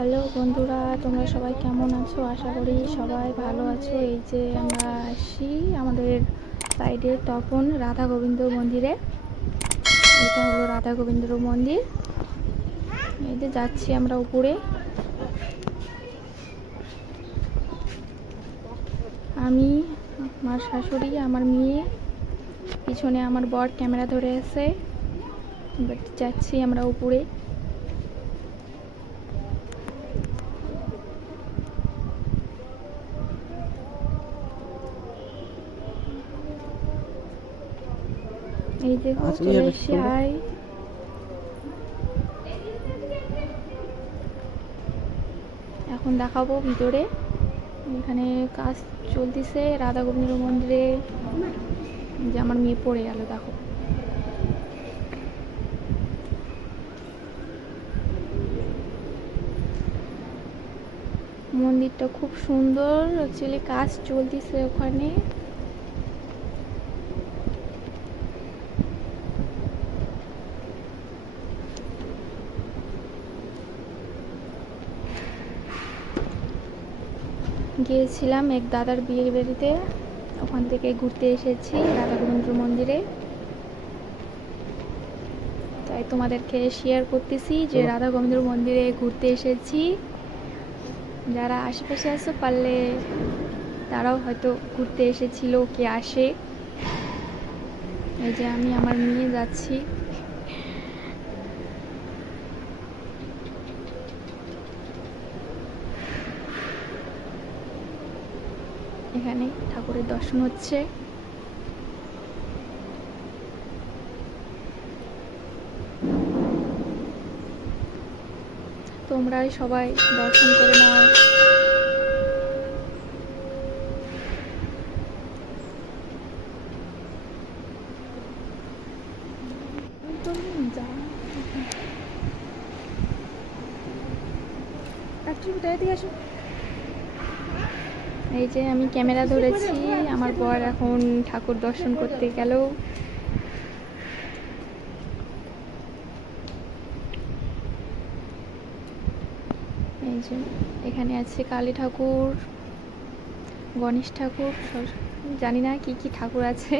Hello বন্ধুরা, তোমরা সবাই কেমন আছো? আশা করি সবাই ভালো আছো। এই যে আমরা আসি আমাদের সাইডে তপন রাধা গোবিন্দ মন্দিরে। এটা হলো রাধা গোবিন্দ মন্দির। এই যে যাচ্ছি আমরা উপরে। আমি, আমার শাশুড়ি, আমার মেয়ে, পিছনে আমার বর ক্যামেরা ধরে আছে। যাচ্ছি আমরা উপরে। এই দেখো চলে এসেছি। হাই, এখন দেখাবো ভিতরে। এখানে কাজ চলতেছে রাধা গোবিন্দ মন্দিরে। যে আমার মেয়ে পড়ে গেল, দেখো। মন্দিরটা খুব সুন্দর, অ্যাকচুয়ালি কাজ চলতেছে ওখানে। গিয়েছিলাম এক দাদার বিয়ে বাড়িতে, ওখান থেকে ঘুরতে এসেছি রাধা গোবিন্দ মন্দিরে। তাই তোমাদেরকে শেয়ার করতেছি যে রাধা গোবিন্দ মন্দিরে ঘুরতে এসেছি। যারা আশেপাশে আছো পারলে তারাও হয়তো ঘুরতে এসেছিল, কে আসে। এই যে আমি আমার মেয়ে যাচ্ছি। এখানে ঠাকুরের দর্শন হচ্ছে। তোমরাই সবাই দর্শন করে নাও। এই যে আমি ক্যামেরা ধরেছি, আমার বর এখন ঠাকুর দর্শন করতে গেল। এই যে এখানে আছে কালী ঠাকুর, গণেশ ঠাকুর, জানি না কি কি ঠাকুর আছে,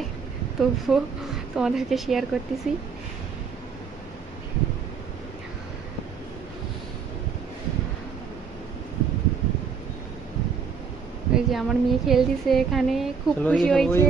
তবুও তোমাদেরকে শেয়ার করতেছি। এই যে আমার মেয়ে খেলতেছে এখানে, খুব খুশি হয়েছে।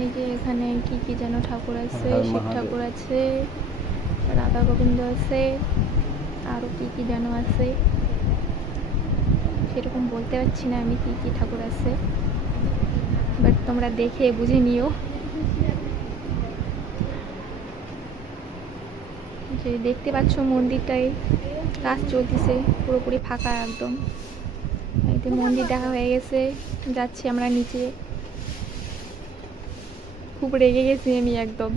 এই যে এখানে কি কি যেন ঠাকুর আছে, শিব ঠাকুর আছে, রাধা গোবিন্দ আছে, আরো কি কি যেন আছে, সেরকম বলতে পারছি না আমি কি কি ঠাকুর আছে, বাট তোমরা দেখে বুঝে নিও। যে দেখতে পাচ্ছ মন্দিরটায় কাজ চলতেছে, পুরোপুরি ফাঁকা একদম। এই যে মন্দির দেখা হয়ে গেছে, যাচ্ছি আমরা নিচে। খুব রেগে গেছি আমি একদম।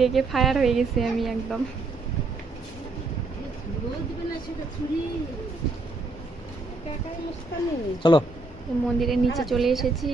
রেগে ফায়ার হয়ে গেছি আমি একদম। চলো, মন্দিরের নিচে চলে এসেছি।